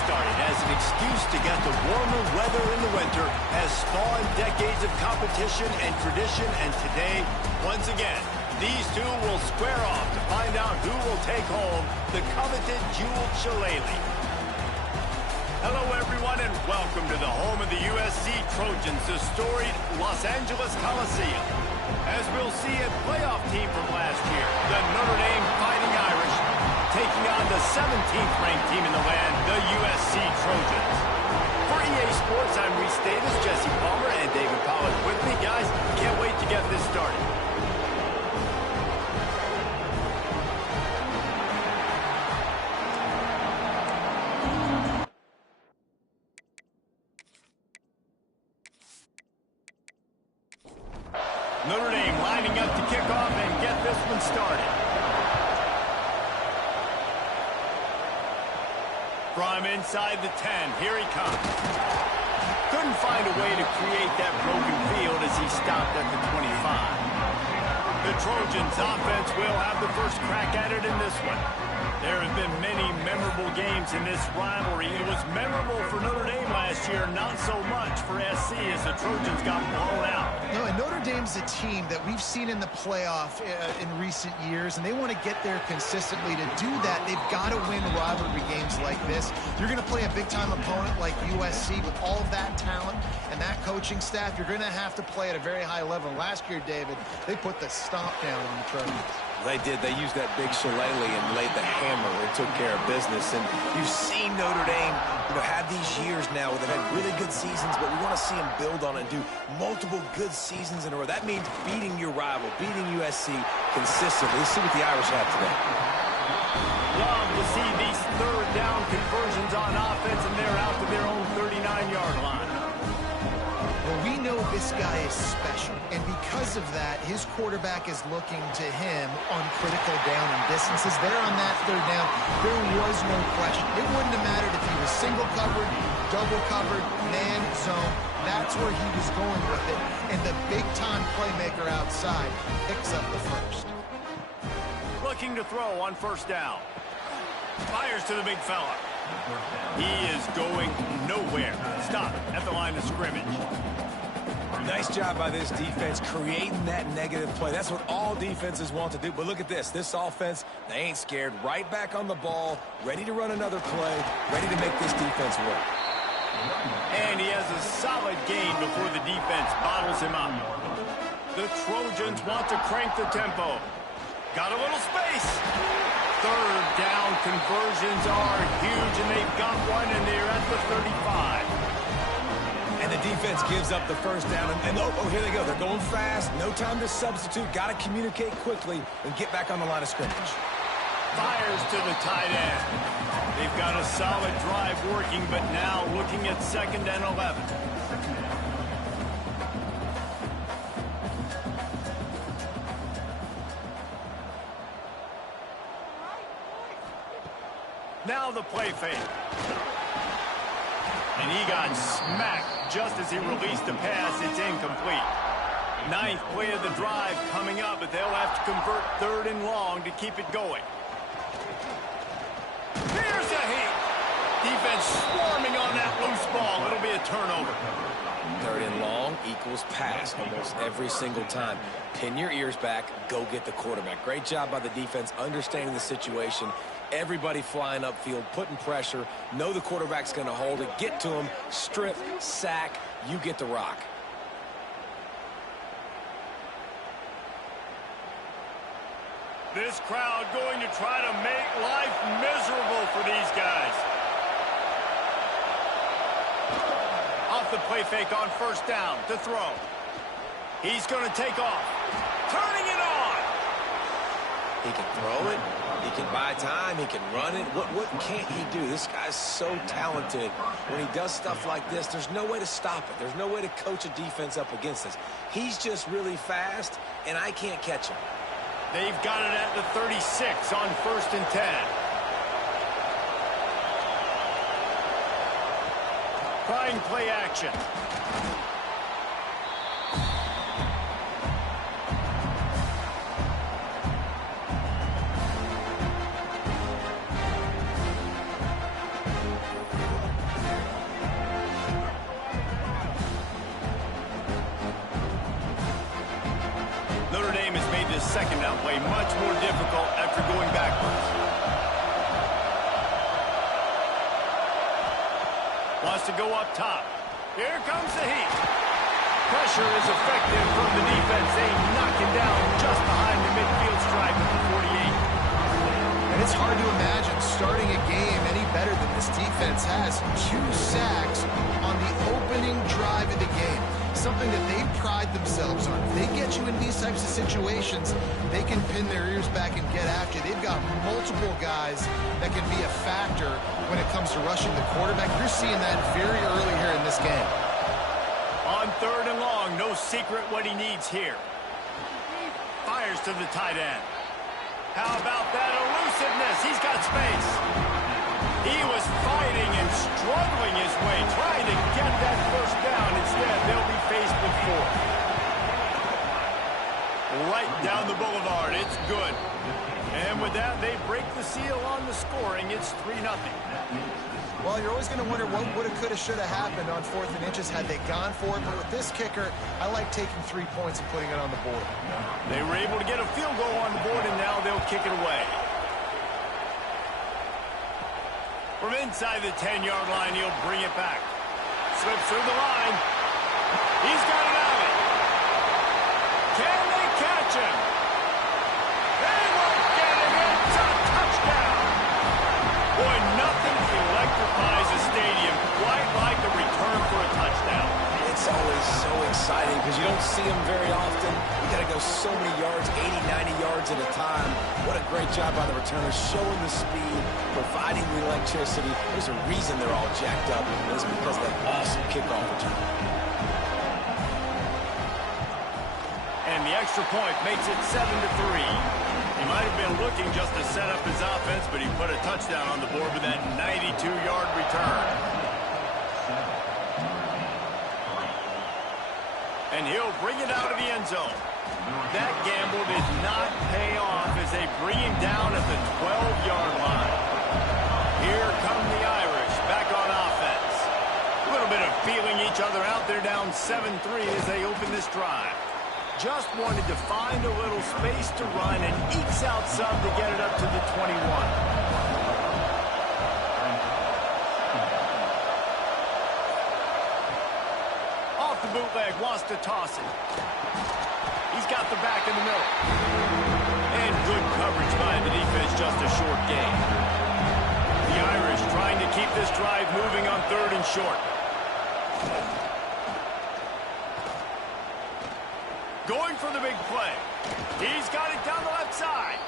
started as an excuse to get the warmer weather in the winter has spawned decades of competition and tradition, and today, once again, these two will square off to find out who will take home the coveted jeweled Shillelagh. Hello, everyone, and welcome to the home of the USC Trojans, the storied Los Angeles Coliseum. As we'll see, a playoff team from last year, the Notre Dame Fighting Irish, taking on the 17th ranked team in the land, the USC Trojans. For EA Sports, I'm Reese Davis, Jesse Palmer, and David Pollack with me. Guys, can't wait to get this started. Notre Dame lining up to kick off and get this one started. From inside the 10, here he comes. Couldn't find a way to create that broken field as he stopped at the 25. The Trojans offense will have the first crack at it in this one. There have been many memorable games in this rivalry. It was memorable for Notre Dame last year, not so much for SC as the Trojans got blown out. No, and Notre Dame's a team that we've seen in the playoff in recent years, and they want to get there consistently. To do that, they've got to win rivalry games like this. You're going to play a big-time opponent like USC with all of that talent and that coaching staff. You're going to have to play at a very high level. Last year, David, they put the stomp down on the Trojans. They did. They used that big Shillelagh and laid the hammer and took care of business. And you've seen Notre Dame, have these years now where they've had really good seasons, but we want to see them build on it and do multiple good seasons in a row. That means beating your rival, beating USC consistently. Let's see what the Irish have today. Love to see these third down conversions on offense, and they're out to their own 39-yard line. Well, we know this guy is special, and because of that, his quarterback is looking to him on critical down and distances. There on that third down, there was no question. It wouldn't have mattered if he was single covered, double covered, man, zone. That's where he was going with it, and the big-time playmaker outside picks up the first. Looking to throw on first down. Fires to the big fella. He is going nowhere. Stop at the line of scrimmage. Nice job by this defense creating that negative play. That's what all defenses want to do. But look at this. This offense, they ain't scared. Right back on the ball, ready to run another play, ready to make this defense work. And he has a solid gain before the defense bottles him up. The Trojans want to crank the tempo. Got a little space. Third down conversions are huge, and they've got one, and they're at the 35. And the defense gives up the first down. And oh, here they go. They're going fast. No time to substitute. Got to communicate quickly and get back on the line of scrimmage. Fires to the tight end. They've got a solid drive working, but now looking at 2nd and 11. Now the play fake. And he got smacked just as he released the pass. It's incomplete. 9th play of the drive coming up, but they'll have to convert 3rd and long to keep it going. Here's a hit. Defense swarming on that loose ball. It'll be a turnover. 3rd and long equals pass almost every single time. Pin your ears back. Go get the quarterback. Great job by the defense understanding the situation. Everybody flying upfield, putting pressure. Know the quarterback's going to hold it. Get to him. Strip, sack. You get the rock. This crowd going to try to make life miserable for these guys. Off the play fake on first down to throw. He's going to take off. Turning it on. He can throw it. He can buy time. He can run it. What can't he do? This guy's so talented. When he does stuff like this, there's no way to stop it. There's no way to coach a defense up against this. He's just really fast, and I can't catch him. They've got it at the 36 on 1st and 10. Trying play action. second down play much more difficult after going backwards. Wants to go up top. Here comes the heat. Pressure is effective from the defense. They knock him down just behind the midfield stripe at the 48. And it's hard to imagine starting a game any better than this defense has. 2 sacks on the opening drive of the game. Something that they pride themselves on. If they get you in these types of situations, they can pin their ears back and get after you. They've got multiple guys that can be a factor when it comes to rushing the quarterback. You're seeing that very early here in this game. On 3rd and long, no secret what he needs here. Fires to the tight end. How about that elusiveness? He's got space. He was fighting and struggling his way, trying to get that first down. Instead, they'll be faced with 4. Right down the boulevard. It's good. And with that, they break the seal on the scoring. It's 3-0. Well, you're always going to wonder what woulda, coulda, shoulda happened on 4th and inches had they gone for it. But with this kicker, I like taking 3 points and putting it on the board. They were able to get a field goal on the board, and now they'll kick it away. From inside the 10-yard line, he'll bring it back. Slips through the line. He's got it out. Can they catch him? They won't get him. It's a touchdown. Boy, nothing electrifies a stadium quite like a return for a touchdown. It's always so exciting because you don't see them very often. You got to go so many yards, 80, 90 yards at a time. What a great job by the returners, showing the speed, providing the electricity. There's a reason they're all jacked up, and it's because of that awesome kickoff return. And the extra point makes it 7-3. He might have been looking just to set up his offense, but he put a touchdown on the board with that 92-yard return. And he'll bring it out of the end zone. That gamble did not pay off as they bring him down at the 12-yard line. Here come the Irish back on offense. A little bit of feeling each other out. They're down 7-3 as they open this drive. Just wanted to find a little space to run and ekes out some to get it up to the 21. Off the bootleg, wants to toss it. He's got the back in the middle. And good coverage by the defense, just a short gain. The Irish trying to keep this drive moving on 3rd and short. Going for the big play. He's got it down the left side.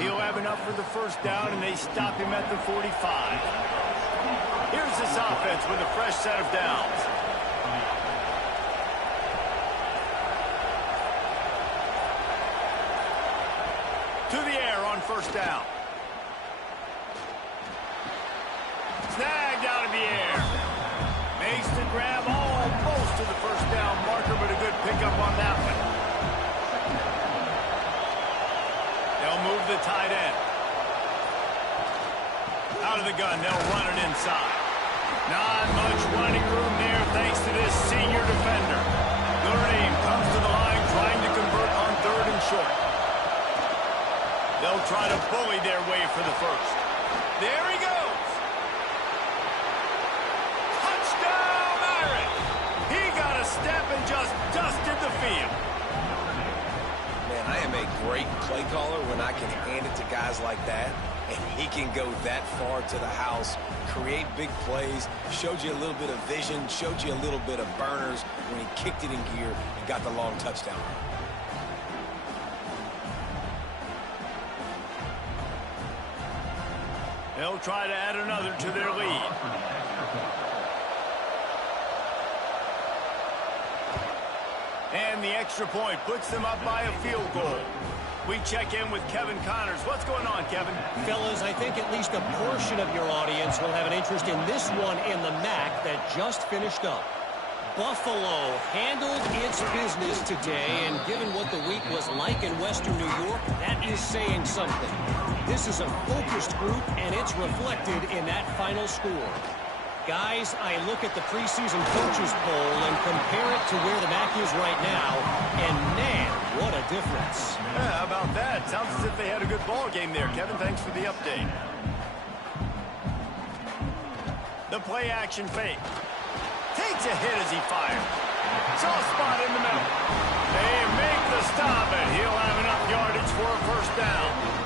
He'll have enough for the first down, and they stop him at the 45. Here's this offense with a fresh set of downs. To the air on first down. Snagged out of the air. Makes the grab almost to the first down marker, but a good pickup on that one. They'll move the tight end. Out of the gun, they'll run it inside. Not much running room there thanks to this senior defender. Notre Dame comes to the line trying to convert on 3rd and short. They'll try to bully their way for the first. There he goes. Touchdown, Irish. He got a step and just dusted the field. Man, I am a great play caller when I can hand it to guys like that. And he can go that far to the house, create big plays, showed you a little bit of vision, showed you a little bit of burners when he kicked it in gear and got the long touchdown. They'll try to add another to their lead. And the extra point puts them up by a field goal. We check in with Kevin Connors. What's going on, Kevin? Fellas, I think at least a portion of your audience will have an interest in this one in the MAC that just finished up. Buffalo handled its business today, and given what the week was like in Western New York, that is saying something. This is a focused group, and it's reflected in that final score. Guys, I look at the preseason coaches poll and compare it to where the MAC is right now, and man, what a difference. Yeah, how about that? Sounds as if they had a good ball game there, Kevin. Thanks for the update. The play action fake. Takes a hit as he fires. Soft spot in the middle. They make the stop, and he'll have enough yardage for a first down.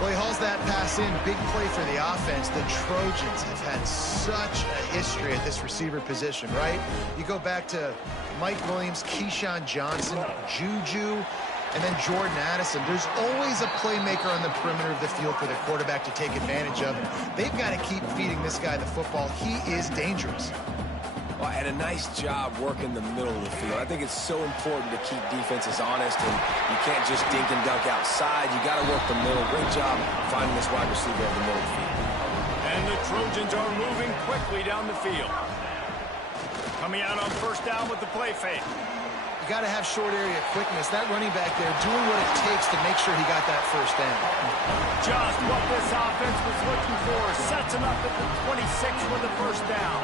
Well, he hauls that pass in. Big play for the offense. The Trojans have had such a history at this receiver position, right? You go back to Mike Williams, Keyshawn Johnson, Juju, and then Jordan Addison. There's always a playmaker on the perimeter of the field for the quarterback to take advantage of. They've got to keep feeding this guy the football. He is dangerous. Well, and a nice job working the middle of the field. I think it's so important to keep defenses honest, and you can't just dink and dunk outside. You got to work the middle. Great job finding this wide receiver over the middle of the field. And the Trojans are moving quickly down the field. Coming out on first down with the play fake. You got to have short area quickness. That running back there doing what it takes to make sure he got that first down. Just what this offense was looking for. Sets him up at the 26 with the first down.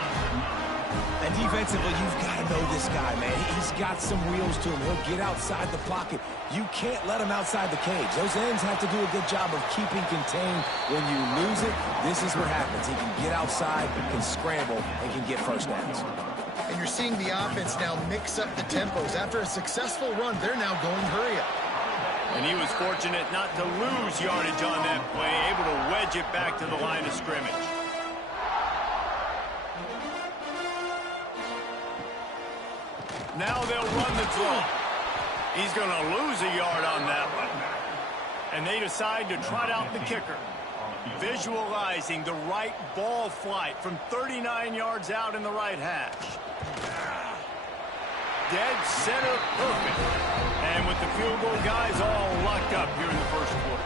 And defensively, you've got to know this guy, man. He's got some wheels to him. He'll get outside the pocket. You can't let him outside the cage. Those ends have to do a good job of keeping contained. When you lose it, this is what happens. He can get outside, can scramble, and can get first downs. And you're seeing the offense now mix up the tempos. After a successful run, they're now going hurry up. And he was fortunate not to lose yardage on that play, able to wedge it back to the line of scrimmage. Now they'll run the draw. He's going to lose a yard on that one. And they decide to trot out the kicker. Visualizing the right ball flight from 39 yards out in the right hash. Dead center perfect. And with the field goal guys all locked up here in the first quarter.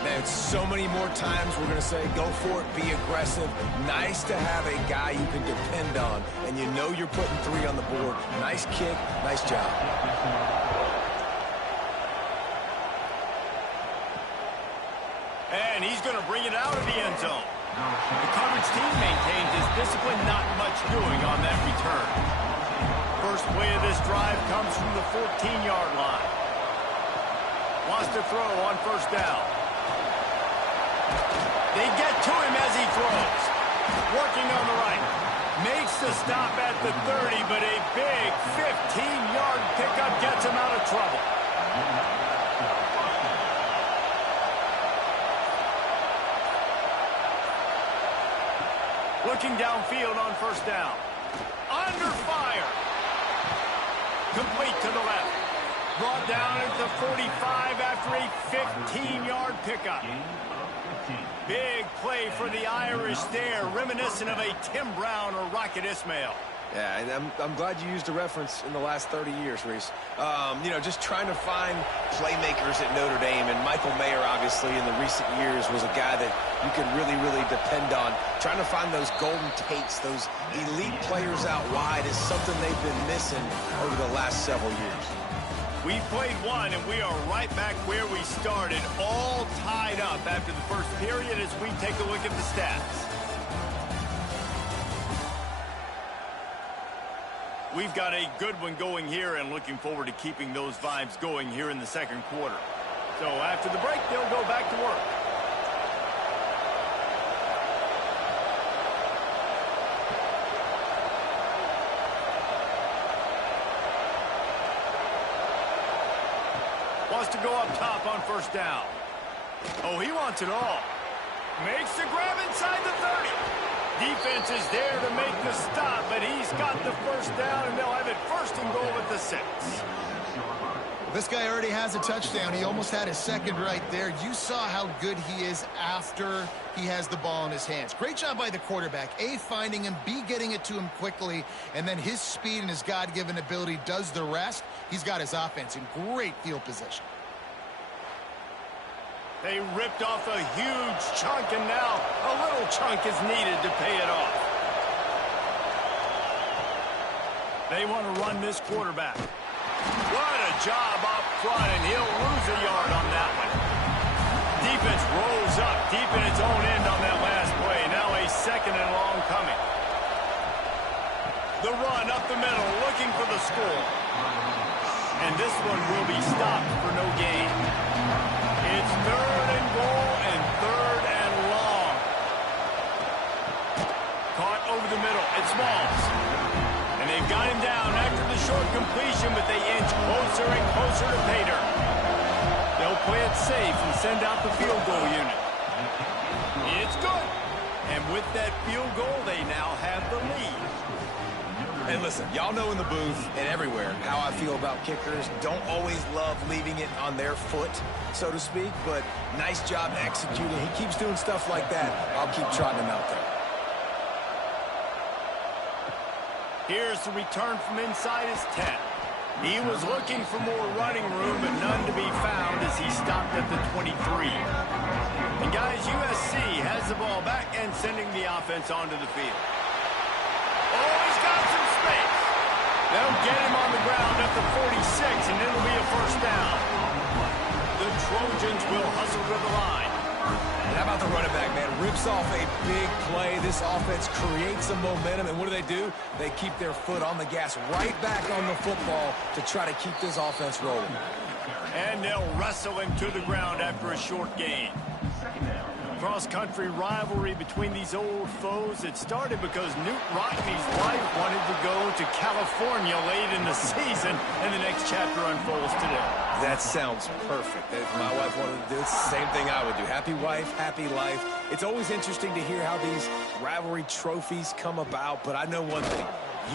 Man, so many more times we're going to say, go for it, be aggressive. Nice to have a guy you can depend on, and you know you're putting 3 on the board. Nice kick, nice job. And he's going to bring it out of the end zone. The coverage team maintains his discipline, not much doing on that return. First play of this drive comes from the 14-yard line. Wants to throw on first down. They get to him as he throws. Working on the right. Makes the stop at the 30, but a big 15-yard pickup gets him out of trouble. Looking downfield on first down. Under fire. Complete to the left. Brought down at the 45 after a 15-yard pickup. Big play for the Irish there, reminiscent of a Tim Brown or Rocket Ismail. Yeah, and I'm glad you used a reference in the last 30 years, Reese. You know, just trying to find playmakers at Notre Dame, and Michael Mayer, obviously, in the recent years was a guy that you could really, really depend on. Trying to find those golden takes, those elite players out wide is something they've been missing over the last several years. We've played one, and we are right back where we started, all tied up after the first period as we take a look at the stats. We've got a good one going here and looking forward to keeping those vibes going here in the second quarter. So after the break, they'll go back to work. Wants to go up top on first down. Oh, he wants it all. Makes the grab inside the 30. Defense is there to make the stop, but he's got the first down, and they'll have it first and goal at the 6. This guy already has a touchdown. He almost had his second right there. You saw how good he is after he has the ball in his hands. Great job by the quarterback. A, finding him, B, getting it to him quickly, and then his speed and his God-given ability does the rest. He's got his offense in great field position. They ripped off a huge chunk, and now a little chunk is needed to pay it off. They want to run this quarterback. What a job up front, and he'll lose a yard on that one. Defense rolls up deep in its own end on that last play. Now a second and long coming. The run up the middle, looking for the score. And this one will be stopped for no gain. It's 3rd and goal and 3rd and long. Caught over the middle. It's Smalls. And they've got him down after the short completion, but they inch closer and closer to pay dirt. They'll play it safe and send out the field goal unit. It's good. And with that field goal, they now have the lead. And listen, y'all know in the booth and everywhere how I feel about kickers. Don't always love leaving it on their foot, so to speak, but nice job executing. He keeps doing stuff like that. I'll keep trotting him out there. Here's the return from inside his 10. He was looking for more running room, but none to be found as he stopped at the 23. And guys, USC has the ball back and sending the offense onto the field. Oh, he's got some space. They'll get him on the ground at the 46, and it'll be a first down. The Trojans will hustle to the line. And how about the running back, man? Rips off a big play. This offense creates some momentum, and what do? They keep their foot on the gas right back on the football to try to keep this offense rolling. And they'll wrestle him to the ground after a short gain. Cross-country rivalry between these old foes. It started because Newt Rockney's wife wanted to go to California late in the season, and the next chapter unfolds today. That sounds perfect. If my wife wanted to do it, it's the same thing I would do. Happy wife, happy life. It's always interesting to hear how these rivalry trophies come about, but I know one thing.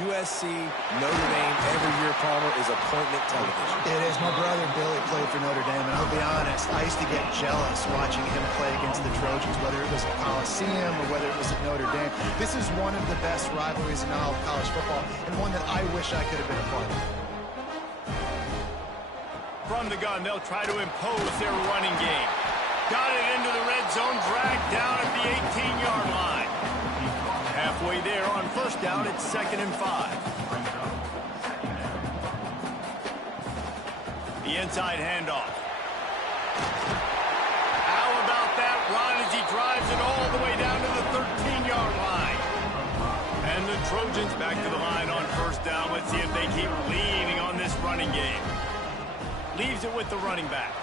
USC, Notre Dame, every year, Palmer, is appointment television. It is. My brother Billy played for Notre Dame, and I'll be honest, I used to get jealous watching him play against the Trojans, whether it was at Coliseum or whether it was at Notre Dame. This is one of the best rivalries in all of college football, and one that I wish I could have been a part of. From the gun, they'll try to impose their running game. Got it into the red zone, dragged down at the 18-yard line. Halfway there on first down, it's 2nd and 5. The inside handoff. How about that run as he drives it all the way down to the 13-yard line? And the Trojans back to the line on first down. Let's see if they keep leaning on this running game. Leaves it with the running back.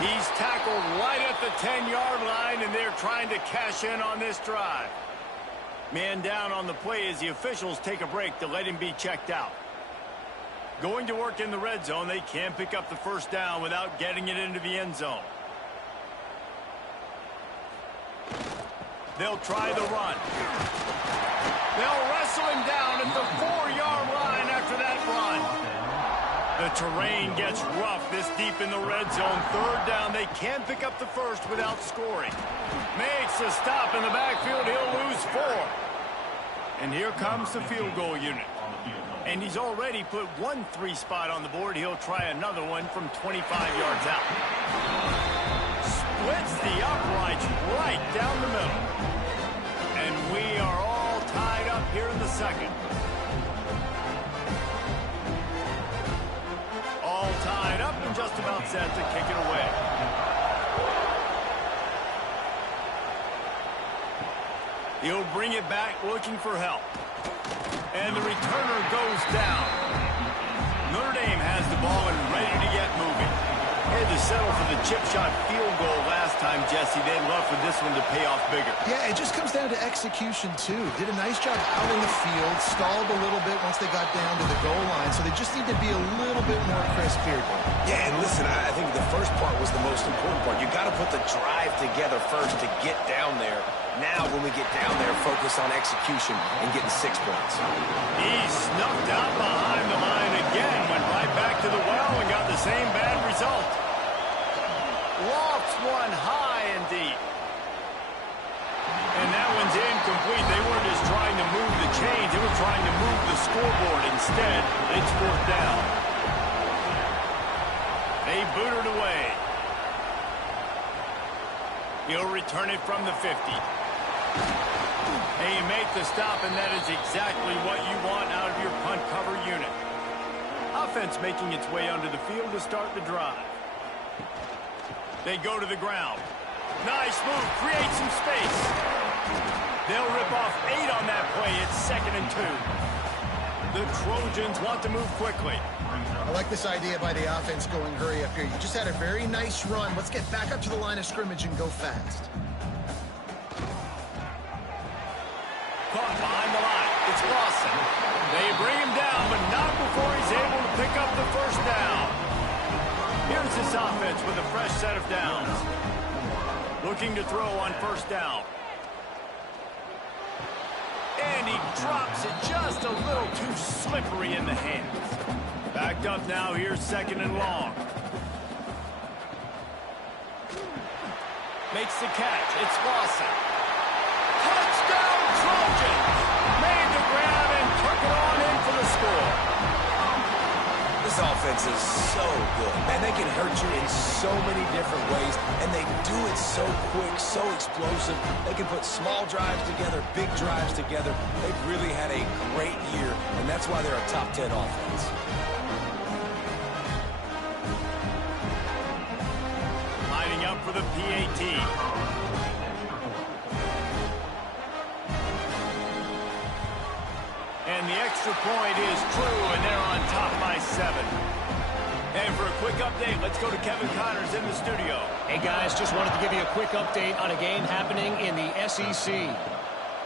He's tackled right at the 10-yard line, and they're trying to cash in on this drive. Man down on the play as the officials take a break to let him be checked out. Going to work in the red zone, they can't pick up the first down without getting it into the end zone. They'll try the run. They'll wrestle him down at the 4-yard line after that run. The terrain gets rough this deep in the red zone. 3rd down. They can't pick up the first without scoring. Makes a stop in the backfield. He'll lose 4. And here comes the field goal unit. And he's already put 1 3 spot on the board. He'll try another one from 25 yards out. Splits the uprights right down the middle. And we are all tied up here in the 2nd. All tied up and just about set to kick it away. He'll bring it back looking for help. And the returner goes down. Notre Dame has the ball and ready to get moving. Had to settle for the chip shot field goal last time, Jesse. They'd love for this one to pay off bigger. Yeah, it just comes down to execution, too. Did a nice job out in the field, stalled a little bit once they got down to the goal line, so they just need to be a little bit more crisp here. Yeah, and listen, I think the first part was the most important part. You got to put the drive together first to get down there. Now, when we get down there, focus on execution and getting 6 points. He snuffed out behind the line again, went right back to the well and got the same bad result. Lofts one high and deep. And that one's incomplete. They weren't just trying to move the chains. They were trying to move the scoreboard. Instead, it's 4th down. They boot it away. He'll return it from the 50. And you make the stop, and that is exactly what you want out of your punt cover unit. Offense making its way onto the field to start the drive. They go to the ground. Nice move, create some space. They'll rip off 8 on that play. It's 2nd and 2. The Trojans want to move quickly. I like this idea by the offense going hurry up here. You just had a very nice run. Let's get back up to the line of scrimmage and go fast. Caught behind the line. It's Lawson. They bring him down, but not before he's able to pick up the first down. Here's this offense with a fresh set of downs. Looking to throw on first down. And he drops it just a little too slippery in the hands. Backed up now, here's 2nd and long. Makes the catch, it's Lawson. Touchdown Trojans! Made the grab and took it on in for the score. This offense is so good. Man, they can hurt you in so many different ways, and they do it so quick, so explosive. They can put small drives together, big drives together. They've really had a great year, and that's why they're a top 10 offense. Lining up for the PAT. And the extra point is true, and they're on top by 7. And for a quick update, let's go to Kevin Connors in the studio. Hey, guys, just wanted to give you a quick update on a game happening in the SEC.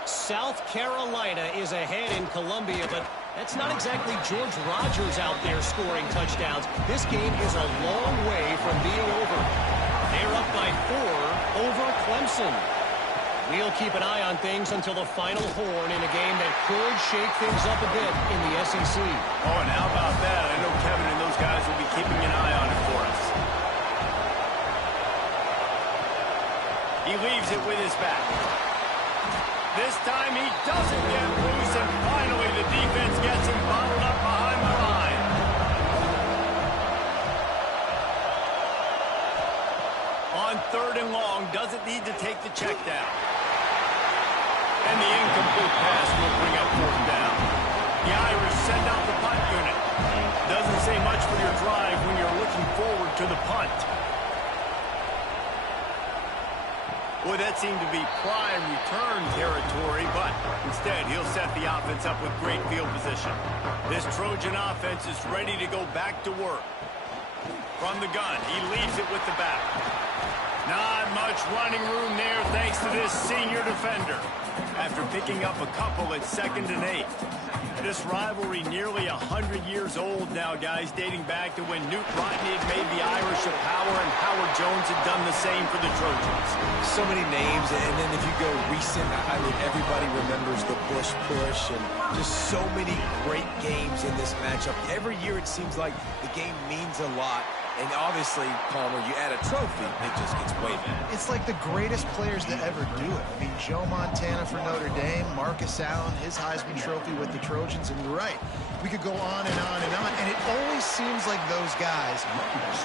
South Carolina is ahead in Columbia, but that's not exactly George Rogers out there scoring touchdowns. This game is a long way from being over. They're up by 4 over Clemson. We'll keep an eye on things until the final horn in a game that could shake things up a bit in the SEC. Oh, and how about that? I know Kevin and those guys will be keeping an eye on it for us. He leaves it with his back. This time he doesn't get loose, and finally the defense gets him bottled up behind the line. On 3rd and long, doesn't need to take the check down. And the incomplete pass will bring up 4th down. The Irish send out the punt unit. Doesn't say much for your drive when you're looking forward to the punt. Boy, that seemed to be prime return territory, but instead he'll set the offense up with great field position. This Trojan offense is ready to go back to work. From the gun, he leaves it with the back. Not much running room there thanks to this senior defender. After picking up a couple at 2nd and 8. This rivalry nearly 100 years old now, guys, dating back to when Newt Rodney had made the Irish a power and Howard Jones had done the same for the Trojans. So many names, and then if you go recent, I mean, everybody remembers the Bush push and just so many great games in this matchup. Every year it seems like the game means a lot. And obviously, Palmer, you add a trophy, it just gets way better. It's like the greatest players to ever do it. I mean, Joe Montana for Notre Dame, Marcus Allen, his Heisman Trophy with the Trojans, and you're right. We could go on and on and on, and it always seems like those guys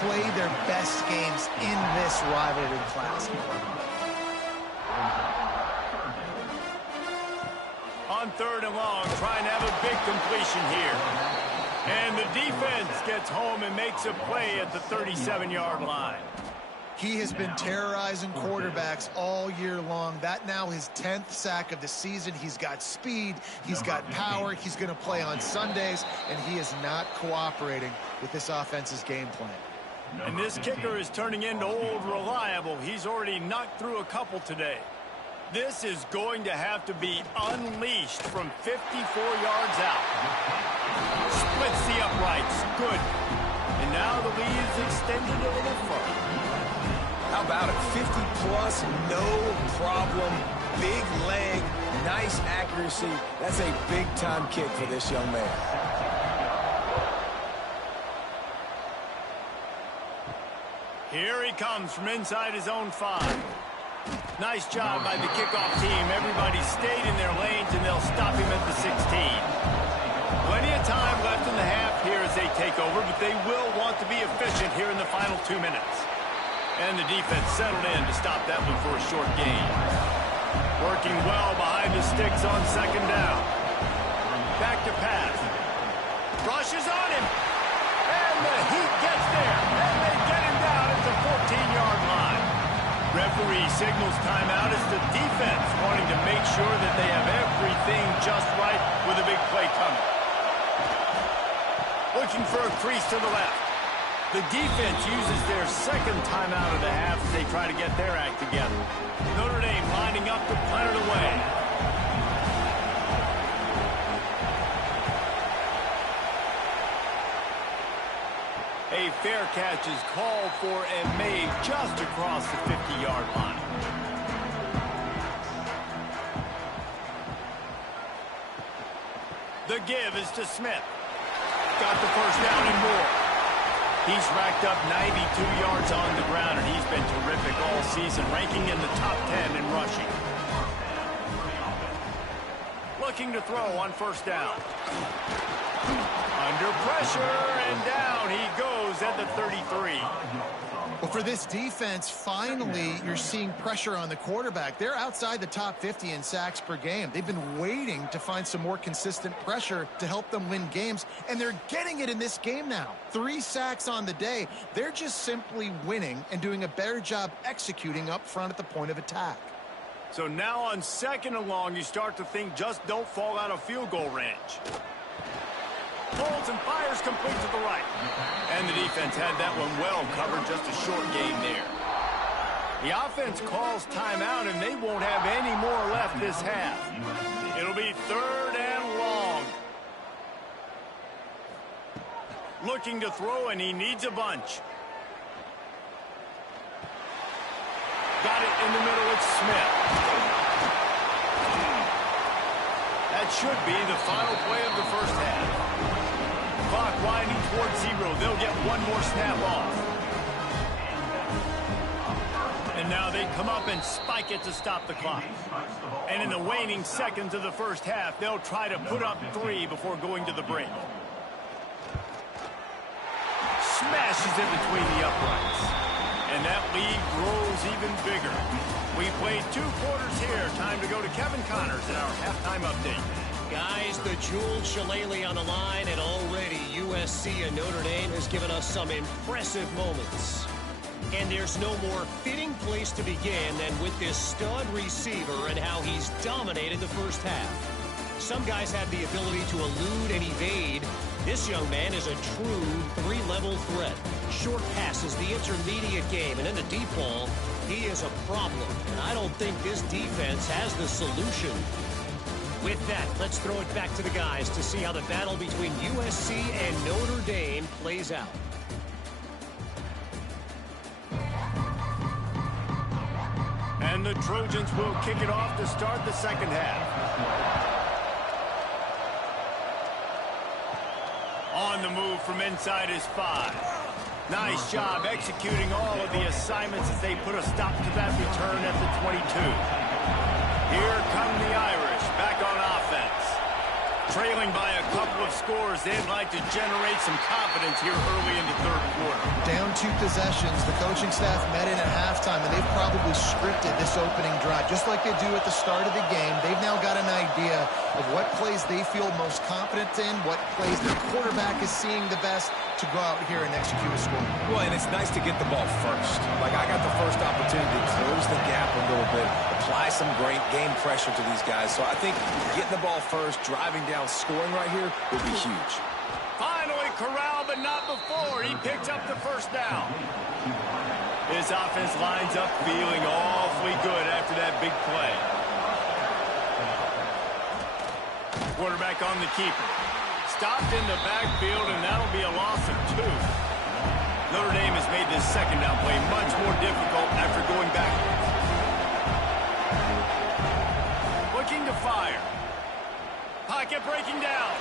play their best games in this rivalry classic. On 3rd and long, trying to have a big completion here. And the defense gets home and makes a play at the 37-yard line. He has been terrorizing quarterbacks all year long. That now his 10th sack of the season. He's got speed. He's got power. He's going to play on Sundays, and he is not cooperating with this offense's game plan. And this kicker is turning into old reliable. He's already knocked through a couple today. This is going to have to be unleashed from 54 yards out. Splits the uprights. Good. And now the lead is extended a little further. How about it? 50-plus, no problem. Big leg, nice accuracy. That's a big-time kick for this young man. Here he comes from inside his own 5. Nice job by the kickoff team. Everybody stayed in their lanes, and they'll stop him at the 16. Plenty of time left in the half here as they take over, but they will want to be efficient here in the final 2 minutes. And the defense settled in to stop that one for a short gain. Working well behind the sticks on 2nd down. Back to pass. Rushes on him. And the Heat gets there. And they get him down at the 14-yard line. Referee signals timeout as the defense wanting to make just right with a big play coming. Looking for a crease to the left. The defense uses their second timeout of the half as they try to get their act together. Notre Dame lining up to punt it away. A fair catch is called for and made just across the 50-yard line. The give is to Smith. Got the first down and more. He's racked up 92 yards on the ground, and he's been terrific all season, ranking in the top 10 in rushing. Looking to throw on first down. Under pressure, and down he goes at the 33. Well, for this defense, finally, you're seeing pressure on the quarterback. They're outside the top 50 in sacks per game. They've been waiting to find some more consistent pressure to help them win games, and they're getting it in this game now. 3 sacks on the day. They're just simply winning and doing a better job executing up front at the point of attack. So now on second and long, you start to think just don't fall out of field goal range. Holds and fires complete to the right. And the defense had that one well covered, just a short gain there. The offense calls timeout, and they won't have any more left this half. It'll be third and long. Looking to throw, and he needs a bunch. Got it in the middle, it's Smith. That should be the final play of the first half. Clock winding towards 0. They'll get one more snap off. And now they come up and spike it to stop the clock. And in the waning seconds of the first half, they'll try to put up 3 before going to the break. Smashes it between the uprights. And that lead grows even bigger. We played 2 quarters here. Time to go to Kevin Connors in our halftime update. Guys, the jeweled Shillelagh on the line, and already USC and Notre Dame has given us some impressive moments. And there's no more fitting place to begin than with this stud receiver and how he's dominated the first half. Some guys have the ability to elude and evade. This young man is a true 3-level threat. Short passes, the intermediate game, and in the deep ball, he is a problem. And I don't think this defense has the solution. With that, let's throw it back to the guys to see how the battle between USC and Notre Dame plays out. And the Trojans will kick it off to start the second half. On the move from inside his 5. Nice job executing all of the assignments as they put a stop to that return at the 22. Here come the Irish back on offense. Trailing by a couple of scores, they'd like to generate some confidence here early in the third quarter. Down 2 possessions, the coaching staff met in at halftime, and they've probably scripted this opening drive. Just like they do at the start of the game, they've now got an idea of what plays they feel most confident in, what plays their quarterback is seeing the best to go out here and execute a score. Well, and it's nice to get the ball first. Like, I got the first opportunity to close the gap a little bit, apply some great game pressure to these guys. So I think getting the ball first, driving down, scoring right here would be huge. Finally corralled, but not before. He picked up the first down. His offense lines up feeling awfully good after that big play. Quarterback on the keeper. Stopped in the backfield, and that'll be a loss of 2. Notre Dame has made this second down play much more difficult after going backwards. Looking to fire. Pocket breaking down.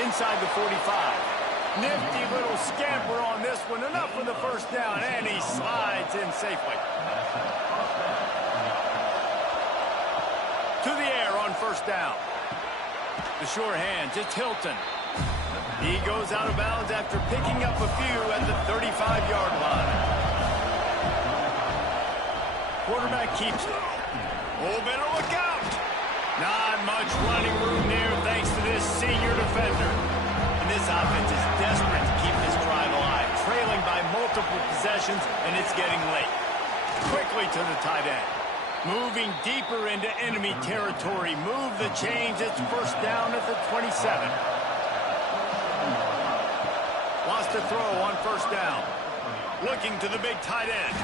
Inside the 45. Nifty little scamper on this one. Enough for the first down, and he slides in safely. To the air on first down. The sure hands, it's Hilton. He goes out of bounds after picking up a few at the 35-yard line. Quarterback keeps it. Oh, better look out. Not much running room there thanks to this senior defender. And this offense is desperate to keep this drive alive, trailing by multiple possessions, and it's getting late. Quickly to the tight end. Moving deeper into enemy territory. Move the chains. It's first down at the 27. Wants to throw on first down. Looking to the big tight end.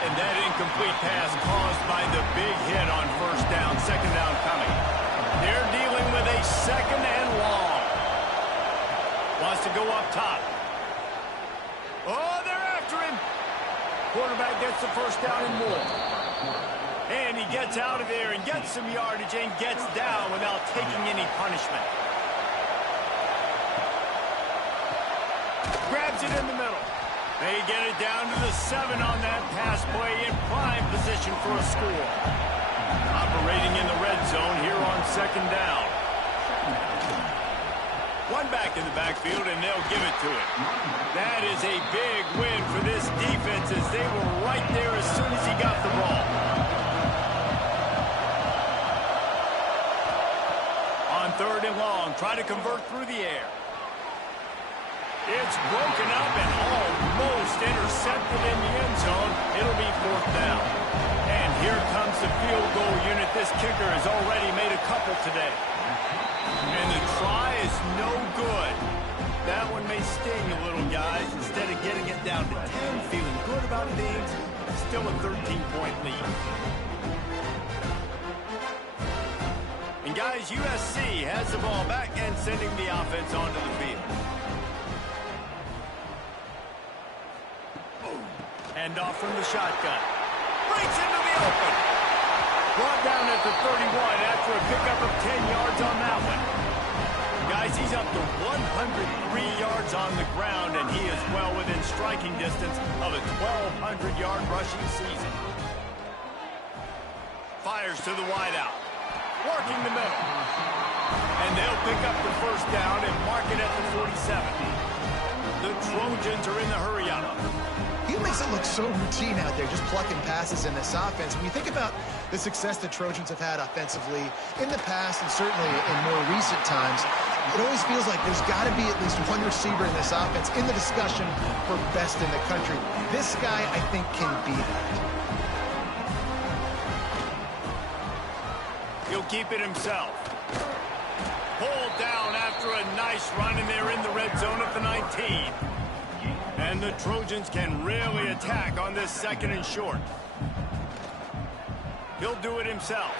And that incomplete pass caused by the big hit on first down. Second down coming. They're dealing with a second and long. Wants to go up top. Oh, they're after him. Quarterback gets the first down and more. And he gets out of there and gets some yardage and gets down without taking any punishment. Grabs it in the middle. They get it down to the 7 on that pass play in prime position for a score. Operating in the red zone here on second down. One back in the backfield, and they'll give it to him. That is a big win for this defense as they were right there as soon as he got the ball. On third and long, try to convert through the air. It's broken up and almost intercepted in the end zone. It'll be fourth down. And here comes the field goal unit. This kicker has already made a couple today. And the try is no good. That one may sting a little, guys. Instead of getting it down to 10, feeling good about things, still a 13-point lead. And guys, USC has the ball back and sending the offense onto the field. Hand off from the shotgun. Breaks into the open. Brought down at the 31 after a pickup of 10 yards on that one. Guys, he's up to 103 yards on the ground, and he is well within striking distance of a 1,200-yard rushing season. Fires to the wideout. Working the middle. And they'll pick up the first down and mark it at the 47. The Trojans are in the hurry-up. He makes it look so routine out there, just plucking passes in this offense. When you think about the success the Trojans have had offensively in the past and certainly in more recent times, it always feels like there's got to be at least one receiver in this offense in the discussion for best in the country. This guy, I think, can be that. He'll keep it himself. Pulled down after a nice run, and they're in the red zone at the 19. And the Trojans can really attack on this second and short. He'll do it himself.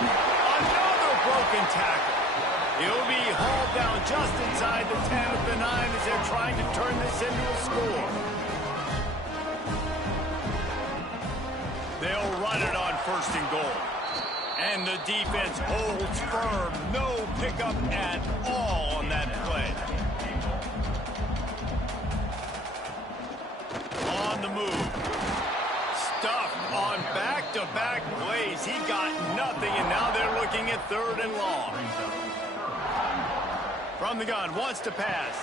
Another broken tackle. He'll be hauled down just inside the 10 of the 9 as they're trying to turn this into a score. They'll run it on first and goal. And the defense holds firm. No pickup at all on that play. On the move. Stuffed on back-to-back plays. He got nothing, and now they're looking at third and long. From the gun, wants to pass.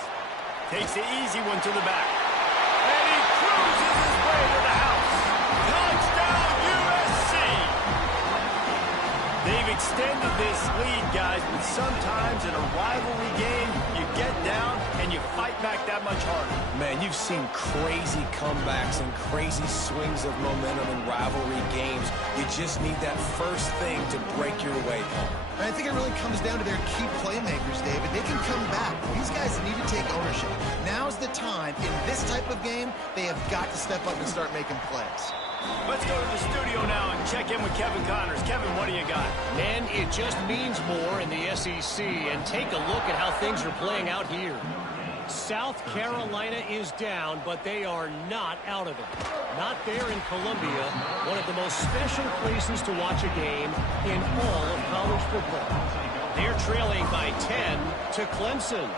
Takes the easy one to the back. And he cruises his way to the house. Touchdown, USC! They've extended this lead, guys, but sometimes in a rivalry game, you get down and you fight back that much harder. Man, you've seen crazy comebacks and crazy swings of momentum in rivalry games. You just need that first thing to break your way home. And I think it really comes down to their key playmakers, David. They can come back. These guys need to take ownership. Now's the time. In this type of game, they have got to step up and start making plays. Let's go to the studio now and check in with Kevin Connors. Kevin, what do you got? And it just means more in the SEC. And take a look at how things are playing out here. South Carolina is down, but they are not out of it. Not there in Columbia, one of the most special places to watch a game in all of college football. They're trailing by 10 to Clemson.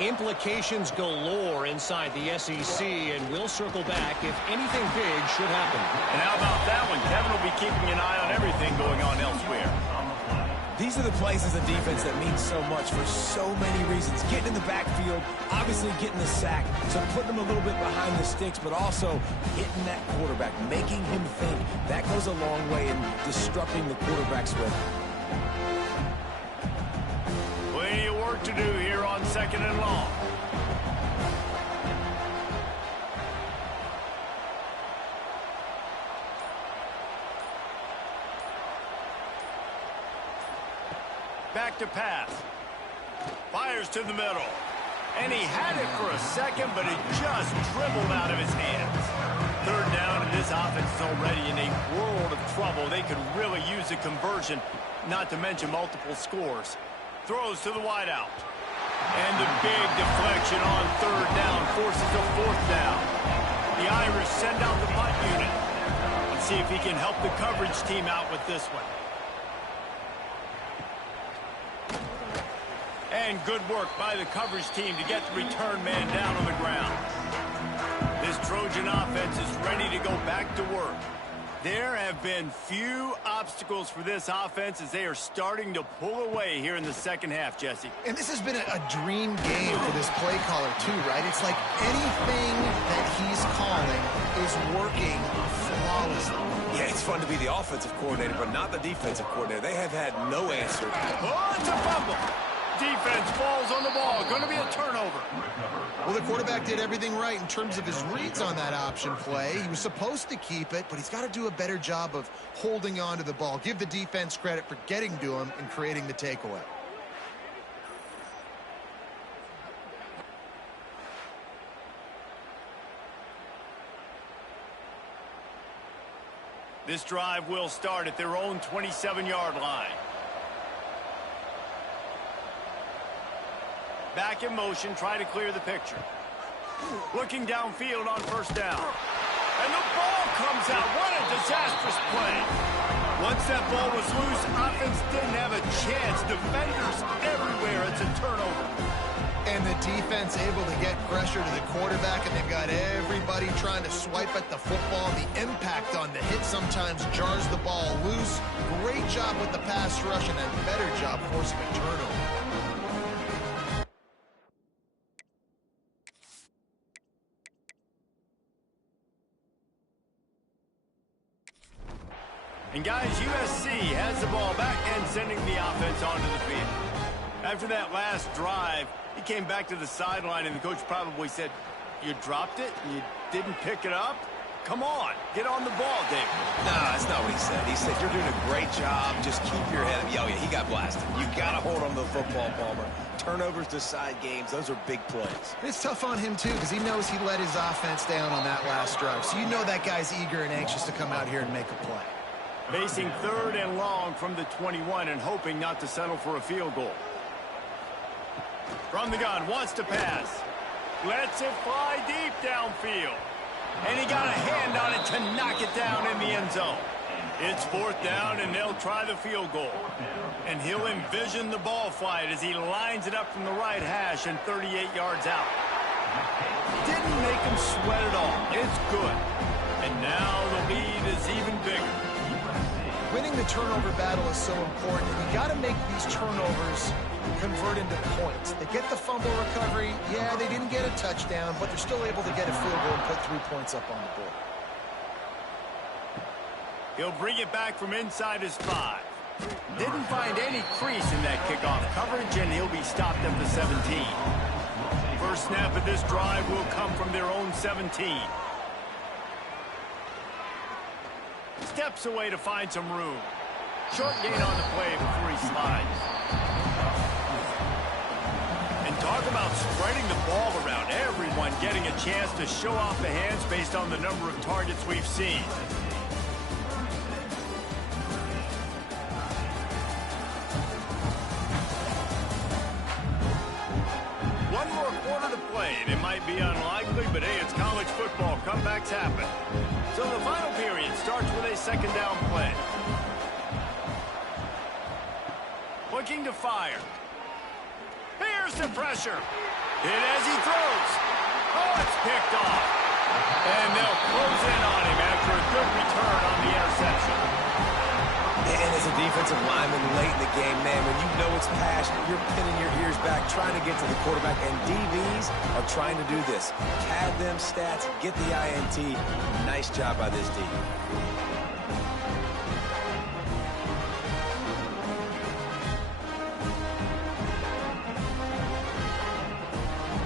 Implications galore inside the SEC, and we'll circle back if anything big should happen. And how about that one? Kevin will be keeping an eye on everything going on elsewhere. These are the plays as a defense that mean so much for so many reasons. Getting in the backfield, obviously getting the sack, so putting them a little bit behind the sticks, but also hitting that quarterback, making him think. That goes a long way in disrupting the quarterback's rhythm. Plenty of work to do here on second and long. Back to pass. Fires to the middle. And he had it for a second, but it just dribbled out of his hands. Third down, and this offense is already in a world of trouble. They could really use a conversion, not to mention multiple scores. Throws to the wideout. And the big deflection on third down forces a fourth down. The Irish send out the punt unit. Let's see if he can help the coverage team out with this one. And good work by the coverage team to get the return man down on the ground. This Trojan offense is ready to go back to work. There have been few obstacles for this offense as they are starting to pull away here in the second half, Jesse. And this has been a dream game for this play caller too, right? It's like anything that he's calling is working flawlessly. Yeah, it's fun to be the offensive coordinator, but not the defensive coordinator. They have had no answer. Oh, it's a fumble. Defense falls on the ball. Going to be a turnover. Well, the quarterback did everything right in terms of his reads on that option play. He was supposed to keep it, but he's got to do a better job of holding on to the ball. Give the defense credit for getting to him and creating the takeaway. This drive will start at their own 27-yard line. Back in motion, try to clear the picture. Looking downfield on first down. And the ball comes out. What a disastrous play. Once that ball was loose, offense didn't have a chance. Defenders everywhere. It's a turnover. And the defense able to get pressure to the quarterback, and they've got everybody trying to swipe at the football. The impact on the hit sometimes jars the ball loose. Great job with the pass rush and a better job forcing a turnover. And guys, USC has the ball back and sending the offense onto the field. After that last drive, he came back to the sideline, and the coach probably said, "You dropped it? You didn't pick it up? Come on, get on the ball, David." Nah, that's not what he said. He said, "You're doing a great job. Just keep your head up." Oh, yeah, he got blasted. You got to hold on to the football, Palmer. Turnovers decide games. Those are big plays. It's tough on him, too, because he knows he let his offense down on that last drive. So you know that guy's eager and anxious to come out here and make a play. Facing third and long from the 21 and hoping not to settle for a field goal. From the gun, wants to pass. Lets it fly deep downfield. And he got a hand on it to knock it down in the end zone. It's fourth down, and they'll try the field goal. And he'll envision the ball flight as he lines it up from the right hash and 38 yards out. Didn't make him sweat at all. It's good. And now the lead is even bigger. Winning the turnover battle is so important, and you got to make these turnovers convert into points. They get the fumble recovery. Yeah, they didn't get a touchdown, but they're still able to get a field goal and put 3 points up on the board. He'll bring it back from inside his 5. Didn't find any crease in that kickoff coverage, and he'll be stopped at the 17. First snap of this drive will come from their own 17. Steps away to find some room. Short gain on the play before he slides. And talk about spreading the ball around. Everyone getting a chance to show off the hands based on the number of targets we've seen. One more quarter to play. It might be unlikely, but hey, it's college football. Comebacks happen. So the final period starts with a second down play. Looking to fire. Here's the pressure. Hit as he throws. Oh, it's picked off. And they'll close in on him after a good return on the interception. And as a defensive lineman late in the game, man, when you know it's passionate, you're pinning your ears back, trying to get to the quarterback, and DBs are trying to do this. Pad them stats, get the INT. Nice job by this D.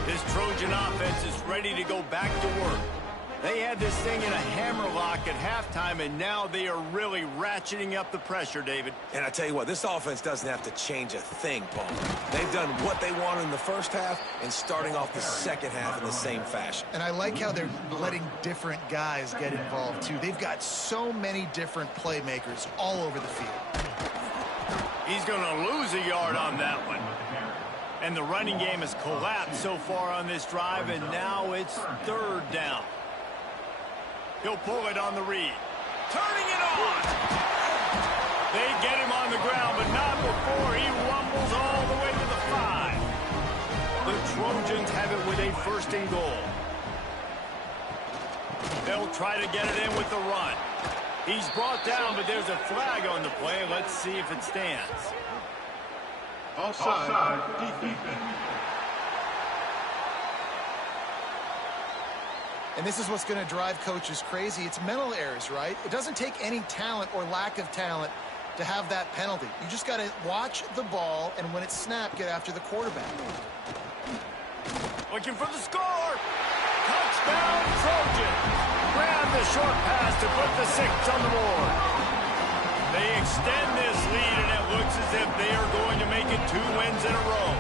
This Trojan offense is ready to go back to work. They had this thing in a hammerlock at halftime, and now they are really ratcheting up the pressure, David. And I tell you what, this offense doesn't have to change a thing, Paul. They've done what they wanted in the first half and starting off the second half in the same fashion. And I like how they're letting different guys get involved, too. They've got so many different playmakers all over the field. He's going to lose a yard on that one. And the running game has collapsed so far on this drive, and now it's third down. He'll pull it on the read. Turning it on! They get him on the ground, but not before he rumbles all the way to the 5. The Trojans have it with a first and goal. They'll try to get it in with the run. He's brought down, but there's a flag on the play. Let's see if it stands. Offside. Defense. And this is what's going to drive coaches crazy. It's mental errors, right? It doesn't take any talent or lack of talent to have that penalty. You just got to watch the ball, and when it's snapped, get after the quarterback. Looking for the score. Touchdown, Trojans. Grab the short pass to put the 6 on the board. They extend this lead, and it looks as if they are going to make it 2 wins in a row.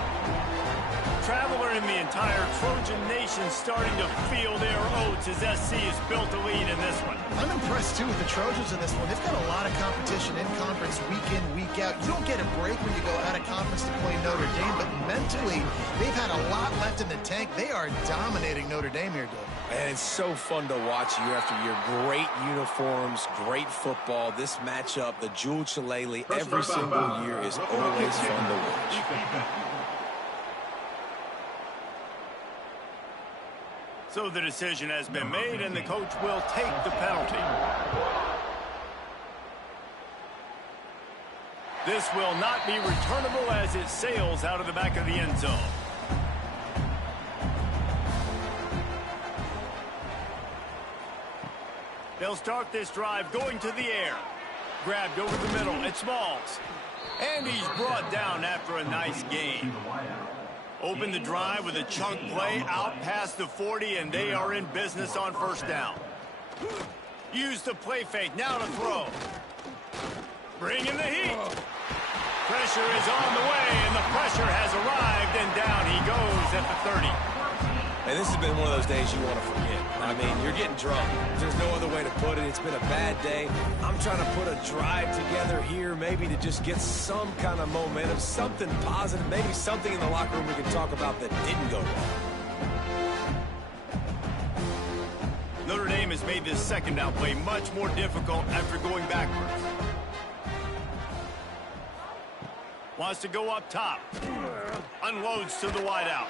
Traveler in the entire Trojan nation starting to feel their oats as SC has built a lead in this one. I'm impressed, too, with the Trojans in this one. They've got a lot of competition in conference week in, week out. You don't get a break when you go out of conference to play Notre Dame, but mentally, they've had a lot left in the tank. They are dominating Notre Dame here, Dave. And it's so fun to watch year after year. Great uniforms, great football. This matchup, the Jewel Shillelagh, every single year is always fun to watch. So the decision has been made, and the coach will take the penalty. This will not be returnable as it sails out of the back of the end zone. They'll start this drive going to the air. Grabbed over the middle. It's Smalls. And he's brought down after a nice gain. Open the drive with a chunk play out past the 40, and they are in business on first down. Use the play fake. Now to throw. Bring in the heat. Pressure is on the way, and the pressure has arrived, and down he goes at the 30. And this has been one of those days you want to forget. I mean, you're getting drunk. There's no other way to put it. It's been a bad day. I'm trying to put a drive together here, maybe to just get some kind of momentum, something positive, maybe something in the locker room we can talk about that didn't go wrong. Notre Dame has made this second down play much more difficult after going backwards. Wants to go up top. Unloads to the wideout.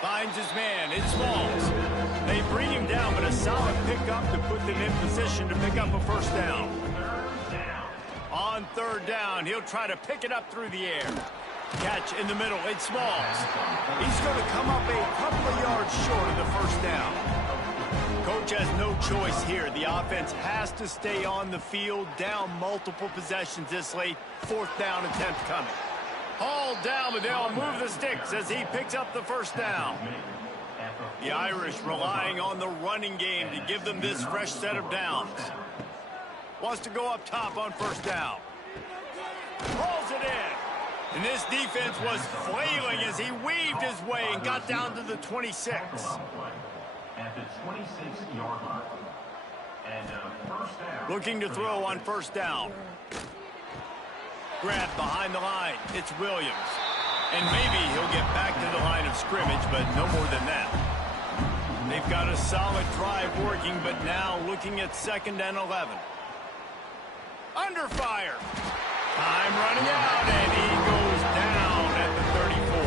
Finds his man. It's Smalls. They bring him down, but a solid pickup to put them in position to pick up a first down. On third down, he'll try to pick it up through the air. Catch in the middle. It's Smalls. He's going to come up a couple of yards short of the first down. Coach has no choice here. The offense has to stay on the field, down multiple possessions this late. Fourth down attempt coming. Hauled down, but they'll move the sticks as he picks up the first down. The Irish relying on the running game to give them this fresh set of downs. Wants to go up top on first down. Rolls it in. And this defense was flailing as he weaved his way and got down to the 26. At the 26-yard line. And first down. Looking to throw on first down. Grabbed behind the line. It's Williams. And maybe he'll get back to the line of scrimmage, but no more than that. They've got a solid drive working, but now looking at 2nd and 11. Under fire. Time running out, and he goes down at the 34.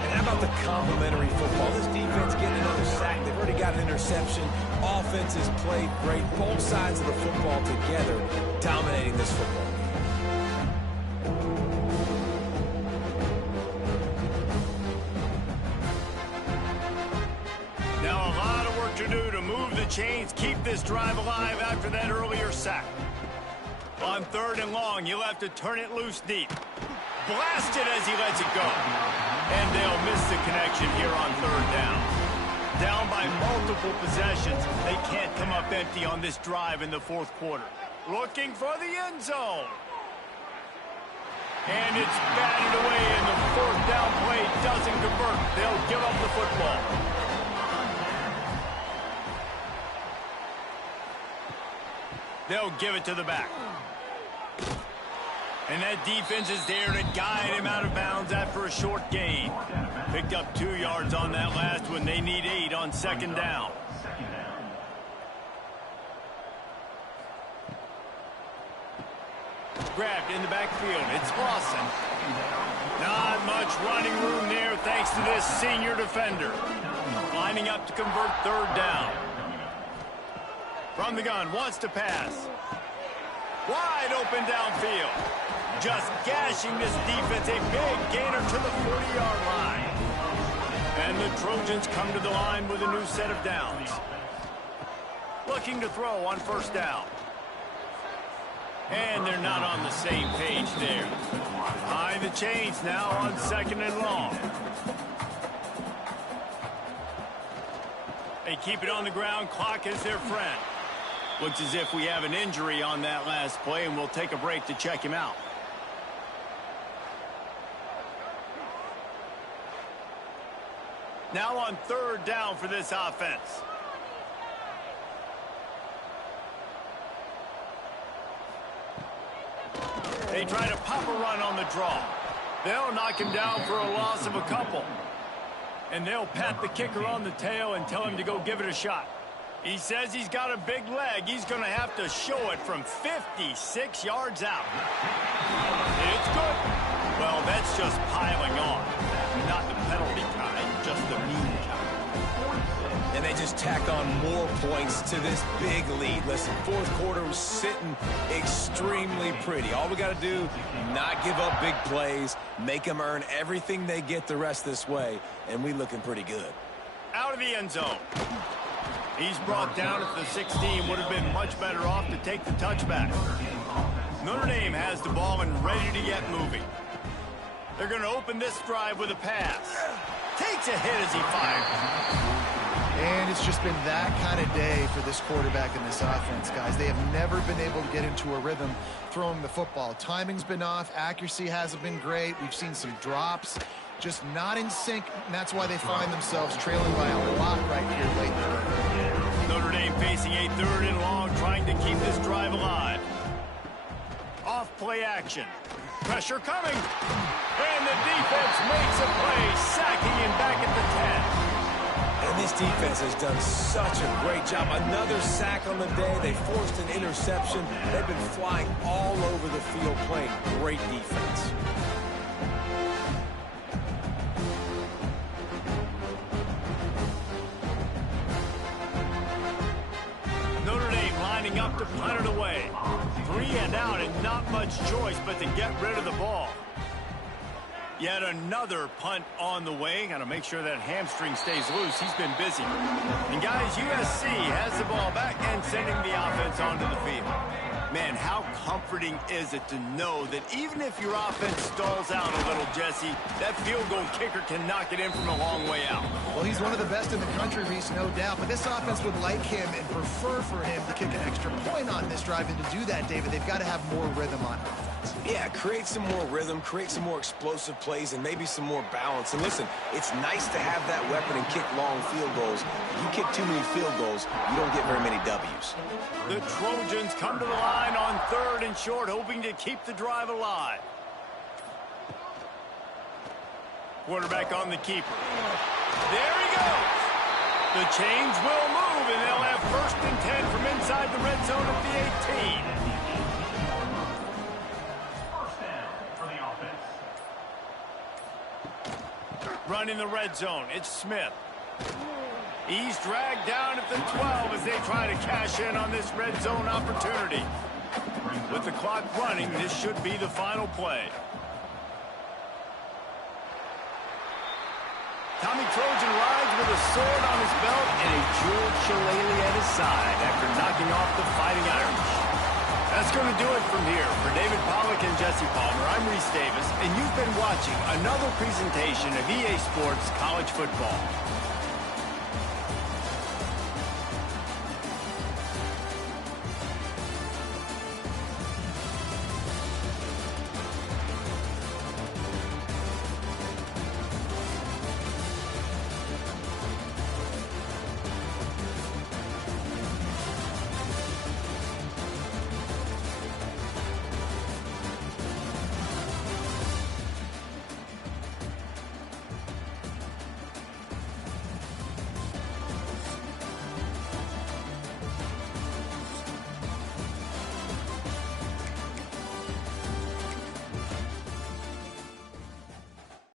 And how about the complimentary football? This defense getting another sack. They've already got an interception. Offense has played great. Both sides of the football together dominating this football game. Now a lot of work to do to move the chains, keep this drive alive after that earlier sack. On 3rd and long, he'll have to turn it loose deep. Blast it as he lets it go. And they'll miss the connection here on 3rd down. Down by multiple possessions. They can't come up empty on this drive in the fourth quarter. Looking for the end zone. And it's batted away, and the fourth down play doesn't convert. They'll give up the football. They'll give it to the back. And that defense is there to guide him out of bounds after a short gain. Picked up 2 yards on that last one. They need 8 on second down. Grabbed in the backfield. It's Lawson. Not much running room there thanks to this senior defender. Lining up to convert third down. From the gun, wants to pass. Wide open downfield. Just gashing this defense. A big gainer to the 40-yard line. And the Trojans come to the line with a new set of downs. Looking to throw on first down. And they're not on the same page there. Behind the chains now on second and long. They keep it on the ground. Clock is their friend. Looks as if we have an injury on that last play, and we'll take a break to check him out. Now on third down for this offense. They try to pop a run on the draw. They'll knock him down for a loss of a couple. And they'll pat the kicker on the tail and tell him to go give it a shot. He says he's got a big leg. He's going to have to show it from 56 yards out. It's good. Well, that's just piling on. Not the penalty kind, just the mean kind. And they just tack on more points to this big lead. Listen, fourth quarter was sitting extremely pretty. All we got to do, not give up big plays, make them earn everything they get the rest this way, and we looking pretty good. Out of the end zone. He's brought down at the 16. Would have been much better off to take the touchback. Notre Dame has the ball and ready to get moving. They're going to open this drive with a pass. Takes a hit as he fires. And it's just been that kind of day for this quarterback and this offense, guys. They have never been able to get into a rhythm throwing the football. Timing's been off. Accuracy hasn't been great. We've seen some drops. Just not in sync, and that's why they find themselves trailing by a lot right here late. Notre Dame facing a third and long, trying to keep this drive alive. Off play action. Pressure coming. And the defense makes a play, sacking him back at the 10. And this defense has done such a great job. Another sack on the day. They forced an interception. They've been flying all over the field playing great defense. Notre Dame lining up to punt it away. 3 and out and not much choice but to get rid of the ball. Yet another punt on the way. Got to make sure that hamstring stays loose. He's been busy. And guys, USC has the ball back and sending the offense onto the field. Man, how comforting is it to know that even if your offense stalls out a little, Jesse, that field goal kicker can knock it in from a long way out. Well, he's one of the best in the country, Reese, no doubt. But this offense would like him and prefer for him to kick an extra point on this drive. And to do that, David, they've got to have more rhythm on offense. Yeah, create some more rhythm, create some more explosive plays, and maybe some more balance. And listen, it's nice to have that weapon and kick long field goals. If you kick too many field goals, you don't get very many W's. The Trojans come to the line on third and short, hoping to keep the drive alive. Quarterback on the keeper. There he goes. The chains will move, and they'll have first and 10 from inside the red zone at the 18. Running the red zone, it's Smith. He's dragged down at the 12 as they try to cash in on this red zone opportunity. With the clock running, this should be the final play. Tommy Trojan rides with a sword on his belt and a jeweled shillelagh at his side after knocking off the Fighting Irish. That's going to do it from here. For David Pollack and Jesse Palmer, I'm Reese Davis, and you've been watching another presentation of EA Sports College Football.